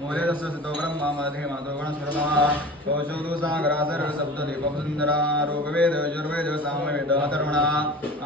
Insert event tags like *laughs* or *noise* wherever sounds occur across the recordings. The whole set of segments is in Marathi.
मोरे तस्य सितो रोगवेद यजुर्वेद सामवेद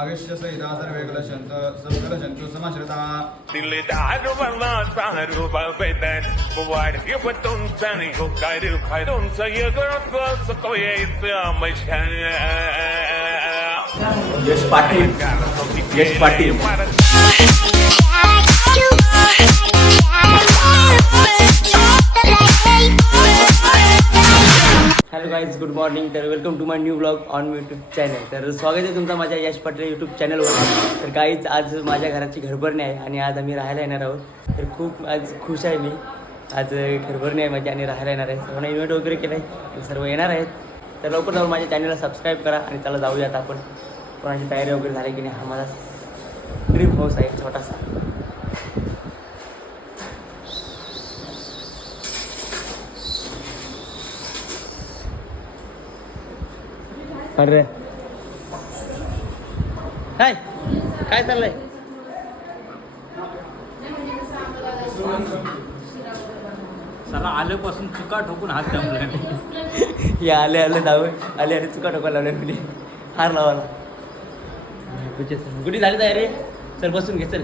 आविश्य सहिता सर्वे कलशन्त सत्कलशन्तु समाश्रिता Dille daru balla taru babeden Buvar yubutun sani hukari Yash Patil Yash Patil. Guys good morning तर welcome to my new blog on YouTube channel तर स्वागत आहे तुमचा माझ्या यश पाटील यूट्यूब चॅनलवर तर काहीच आज माझ्या घराची घरभरणी आहे आणि आज आम्ही राहायला येणार आहोत. तर खूप आज खुश आहे मी. आज घरभरणी आहे म्हणजे माझी आणि राहायला येणार आहे. सर्वांना इन्व्हाइट वगैरे केलं आहे सर्व येणार आहेत. तर लवकर जाऊन माझ्या चॅनलला सबस्क्राईब करा आणि त्याला जाऊयात आपण. कोणाची तयारी वगैरे झाली की नाही हा माझा ड्रीम हाऊस आहे छोटासा. अरे. काय? काय चाललंय? सला आल्यापासून चुका ठोकून हात दमला हे आले आले धावे आले आले चुका टोकायला लावल्या मी हार लावाला गुढी झाली तयारी. चल बसून घे चल.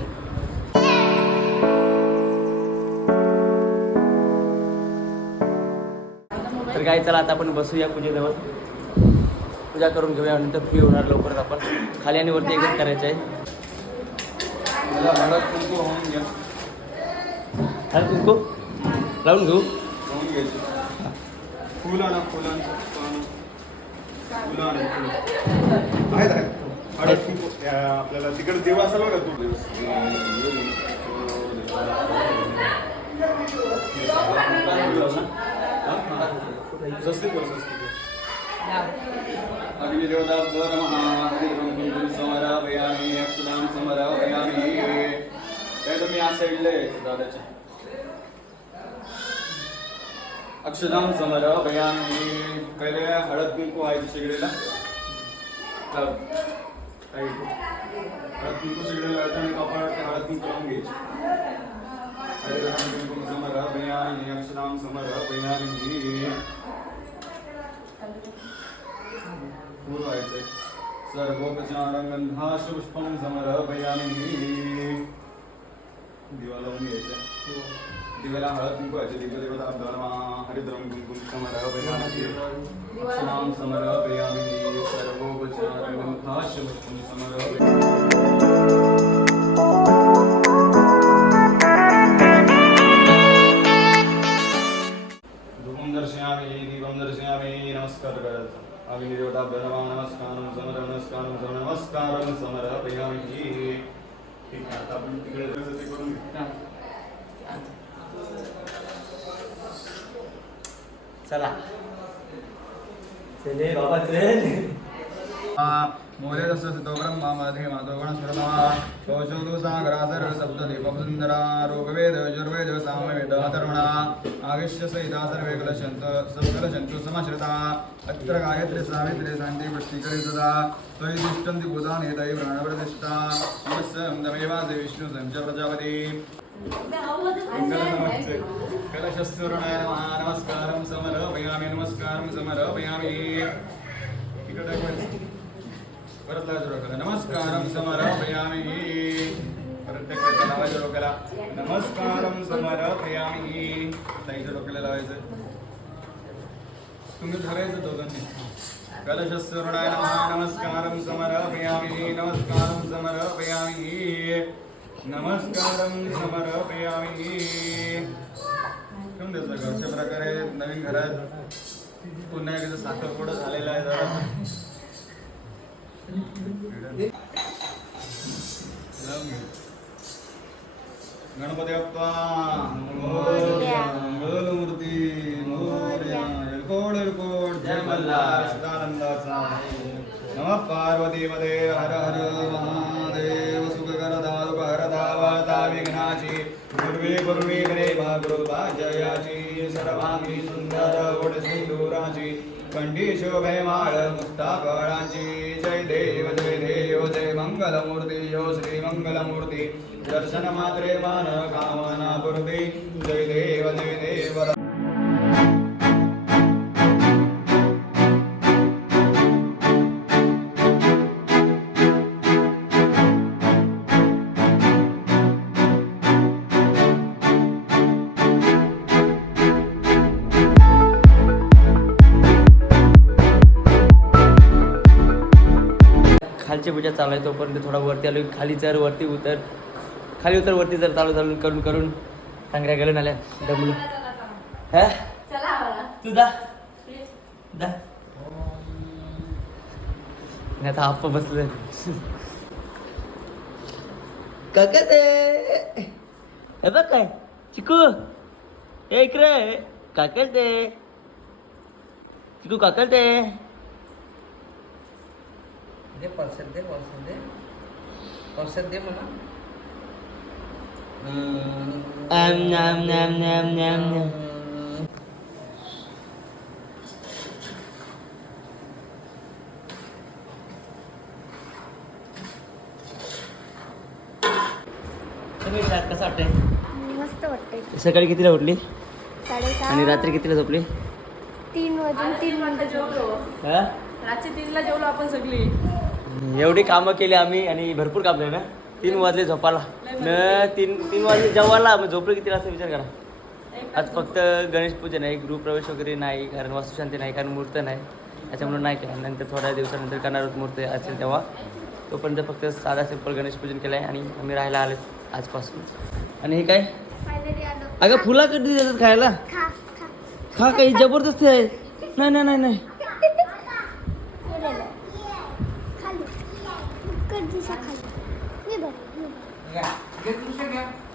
तर काय चला आता आपण बसूया पूजेजवळ. पूजा करून घेऊया नंतर फ्री होणार लवकरच आपण. खाली आणि वरती एकच करायचं आहे. मला हळद कुंकू? लावून घेऊ. आपल्याला तिकडे देव असेल बघा तू स्वस्तिक बोल स्वस्तिक अग्निदेवता परमहा समरावयामी अक्षदान समरावयामी काय तुम्ही या दादाच्या अक्षदाम दादाच्या अक्षदान पहिले हळद कुंकू आहे शिगडीला हळद कुंकू शिगडीला लावायचं आणि ते हळद कुंकू लावून घ्यायची हरिदान कुंकुम समरावयामी अक्षदान समर फूल व्हायचंय सर्वोपचारगंधाश पुष्पम समर्पयामी। दिवा लावून घ्यायचा दिव्याला हळद कुंकू व्हायचे दिव्य देवता धर्मा हरिद्रम कुंकुम समर्पयामी। समर्पयामी। चला. चले बाबा चल. मोरे तस्य सितो ब्रह्मा मध्ये मातो गणस्मृता शोषोदु सागरासर सप्तदीपसुन्दरा रोगवेद यजुर्वेद सामवेद अथर्वणा आविश्य सहिता सर्वे कलशन्त सत्कलशन्तु समाश्रिता। अत्र गायत्री सावित्री शान्ति वृष्टिकरी सदा। त्वयि तिष्ठन्ति भूतानि तयि प्राणप्रतिष्ठा नमस्तं तमेवासि विष्णु च प्रजापति। कलशस्तुरुणाय नमः। नमस्कारं समर्पयामि नमस्कारं समर्पयामि। इकडे. परत डोक्याला नमस्कारं समर्पयामि। परत त्या कडे लावायचं डोक्याला नमस्कारं समर्पयामि. ताईच्या डोक्याला लावायचं. तुम्ही धरायचं दोघांनी. कलशस्वरुणाय नमः नमस्कारं समर्पयामि नमस्कारं समर्पयामि. नमस्कारं समर्पयामि. ठेवून द्यायचं का? अशा प्रकारे नवीन घरात पुन्हा एकदा साखरपुडा झालेला आहे जरा. गणपती बाप्पा एलकोड एलकोड जय मल्हार सदानंदाचा. नम पार्वती पदे हर हर महादेव सुखकर दारुक हर धावता विघ्नाची. पूर्वी पूर्वी गणे भागृपा जयाची. सर्वांगी सुंदर गोड सिंदुराची कंडी शोभे माळ मुक्ताकळाची जय देव जय देव जय मंगलमूर्ती यो श्री मंगलमूर्ती. दर्शन मात्रे मान कामना पूर्ती. जय देव जय देव खालची पूजा चालू आहे तोपर्यंत थोडा वरती आलो खाली चर वरती उतर खाली उतर वरती जर चालू चालू करून करून टांगऱ्या गेलं नाल्या डबलू. हा? तू आणि आता आप्पा बसलं काका ते हे बघ काय चिकू. ए इकडे काकेल ते चिकू काकेल ते दे पर्सेंट दे पर्सेंट दे. पर्सेंट दे मला आम नाम नाम नाम नाम नाम तुम्ही शाळेत कसं वाटतंय? मस्त वाटते सकाळी कितीला उठली? साडेसहा. आणि रात्री कितीला झोपली? तीन वाजून तीन मिनिटं जेवलो. हा? रात्री तीनला जेवलो आपण सगळी. एवढी कामं केली आम्ही आणि भरपूर काम झालं ना. तीन वाजले झोपायला. न तीन तीन वाजले जेवायला. मग झोपलं किती वाजता? विचार करा. आज फक्त गणेश पूजन आहे गृहप्रवेश वगैरे नाही कारण वास्तुशांती नाही कारण मूर्त नाही. त्याच्यामुळे नाही केलं. नंतर थोड्या दिवसानंतर करणार मूर्त असेल तेव्हा. तोपर्यंत फक्त साधा सिंपल गणेश पूजन केलं आहे आणि आम्ही राहायला आलो आजपासून. आणि हे काय? अगं फुला कधी देतात खायला. खा काही जबरदस्ती आहे. नाही नाही नाही नाही गेलेलं. खाली कधीचा खाली मी बरं मी बरं. फुलं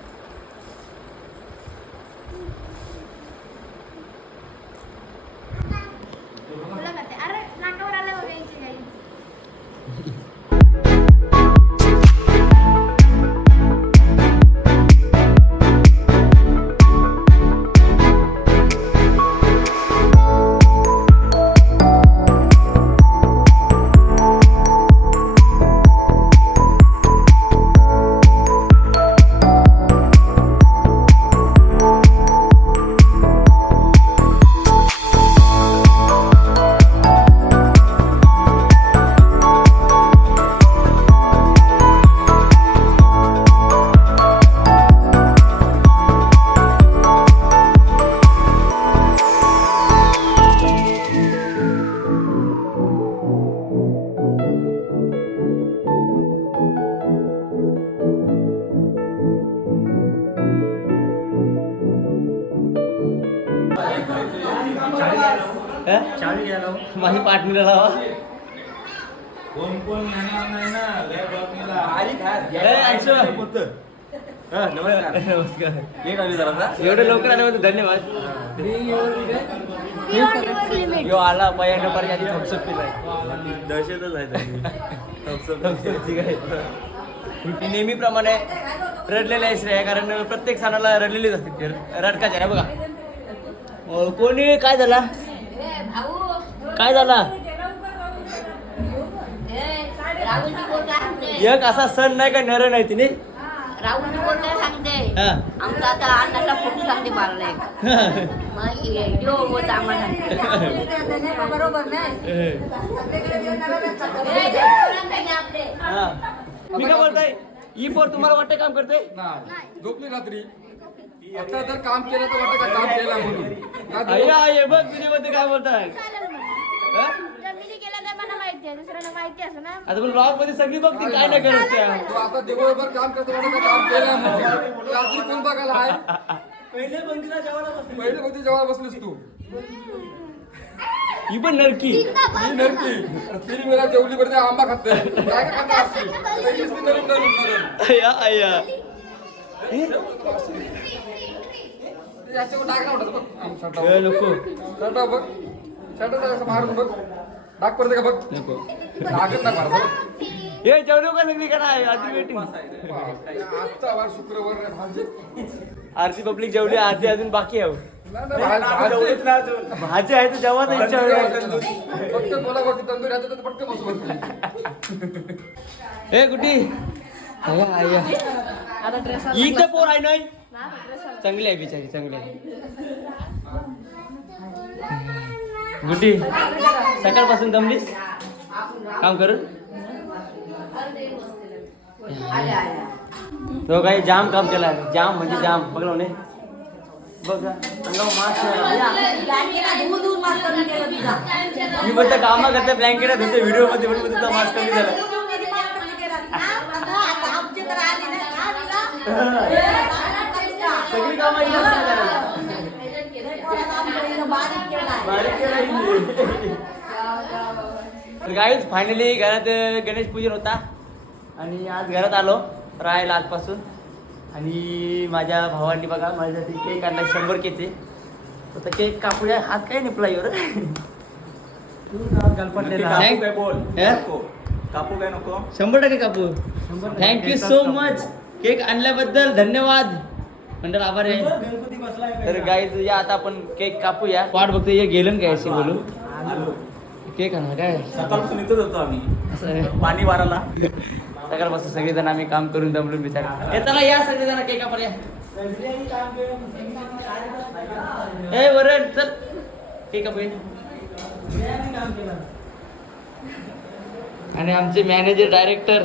पार्टनर लावा कोण कोण येणार नाही ना? लय बातमीला. नमस्कार. नमस्कार. एवढे लवकर आल्याबद्दल धन्यवाद. यो आला. पहिल्या नंबर आधी थम्सअप पिलाय दहशतच आहे थम्सअप ती नेहमीप्रमाणे रडलेले आहे श्रेया कारण प्रत्येक सणाला रडलेलीच असते ती. रडकाच्या आहे बघा. अं, कोणी काय झाला? काय झाला? सांगते एक असा सण नाही का नर नाही तिने? बोलताय सांगते हा. आमचा आता अन्नाचा फोटो सांगते मारलाय *laughs* मग व्हिडिओ होत आम्हाला. बरोबर हा. मी काय बोलताय? पोर तुम्हाला वाटतं काम करते नाही. झोपली रात्री. आता जर काम केलं तर वाटतं का काम केलं म्हणून? नाही अय्या अय्या बघमध्ये काय बोलताय चालेल मला. हा? जमिनी गेला तर मला माहिती आहे दुसऱ्याला माहिती असं ना. आता पण ब्लॉगमध्ये सगळी बघते काय नाही करत त्या. तू आता दिवसभर काम करतो काम केलं म्हणून रात्री कोण बघायला आहे पहिले बंदीला जेवायला बसली. पहिले कोणती जेव्हा बसलीस तू. ही पण नरकी. ही नरकी. तीन वेळा जेवली बरं ते आंबा खाते. काय काय खाते असती नुसती नरम नरम नरम. अय्या अय्या. याच्यावर नाही वाटत बघ. आम ए, शर्टावर. नको. शर्टावर बघ. शर्टावर असं मारून बघ. डाग पडते का बघ? नको. डागच मारत. हे? जेवढे का नाही आधी वेटिंग आजचा वार शुक्रवार आहे भाजी आरती पब्लिक जेवढी आरती अजून बाकी आहे. नाही, नाही, भाजी- भाजी आहे तर जेव्हा तर होईल. पटकन बोला तंदुरी. तर पटकन बसू. ए आया आता ड्रेस इथं पोर आहे नाही चांगली आहे बिचारी चांगली आहे. गुड्डी सकाळपासून दमलीस काम करून तो काही जाम काम केला जाम म्हणजे जाम बघलो ने बघा करते ब्लँकेट होते व्हिडिओ मध्ये पण तुझा मास्क कमी झाला. सगळी कामं तर गाईच फायनली घरात गणेश पूजन होता. आणि आज घरात आलो राहायला आजपासून. आणि माझ्या भावांनी बघा माझ्यासाठी केक आणला शंभर केचे आता केक कापूया हात काय निपला एवढं कापू काय नको. शंभर टक्के कापू. Thank you so much cake आणल्याबद्दल धन्यवाद. मंडळ आभार आहे. तर गाईज या आता आपण केक कापूया. वाट बघतो ये गेलं काय अशी बोलू केक आणा काय? सकाळपासून इथंच होतो आम्ही. असं आहे. पाणी वाराला. सकाळपासून सगळेजण आम्ही काम करून दमलून बिचार. ये चला या सगळेजण केक कापूया. ए वरण चल. केक कापूया. आणि आमचे मॅनेजर डायरेक्टर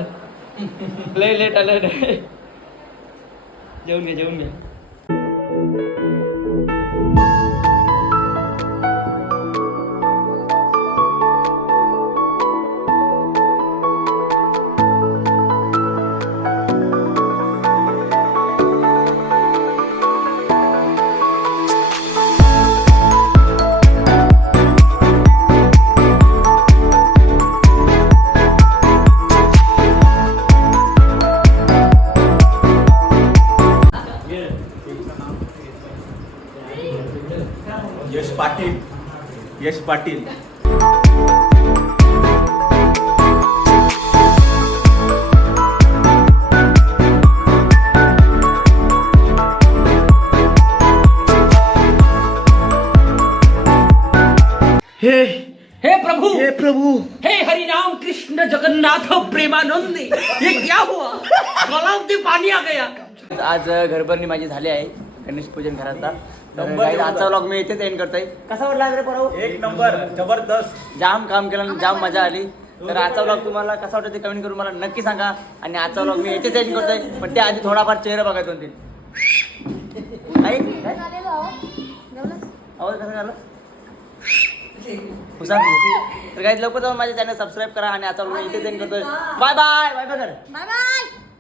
लय लेट आलं रे जेवून घ्या जेवून घ्या पाटील. हे हे प्रभु! हे प्रभु! हे हरि राम कृष्ण जगन्नाथ प्रेमानंद. ये क्या हुआ. गलाव से पानी आ गया. आज घरभरणी माझी झाली आहे गणेश पूजन घराचा guys, आजचा व्लॉग मी इथेच एंड करतोय. कसा वाटला रे परव? एक नंबर जबरदस्त. जाम काम केलं आणि जाम मजा आली. तर आजचा व्लॉग तुम्हाला कसा वाटतो ते कमेंट करून मला नक्की सांगा. आणि आजचा व्लॉग मी इथेच एंड करतोय. पण त्या आधी थोडाफार चेहरा बघा दोन तीन आई? काय? आवाज कसा झाला? हुशार तू. तर काही लवकर जाऊन माझ्या चॅनल सबस्क्राईब करा आणि आता मी इथेच एंड करतोय. बाय बाय बाय बाय कर बाय बाय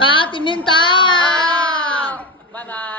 ता तिन्हीन ता बाय बाय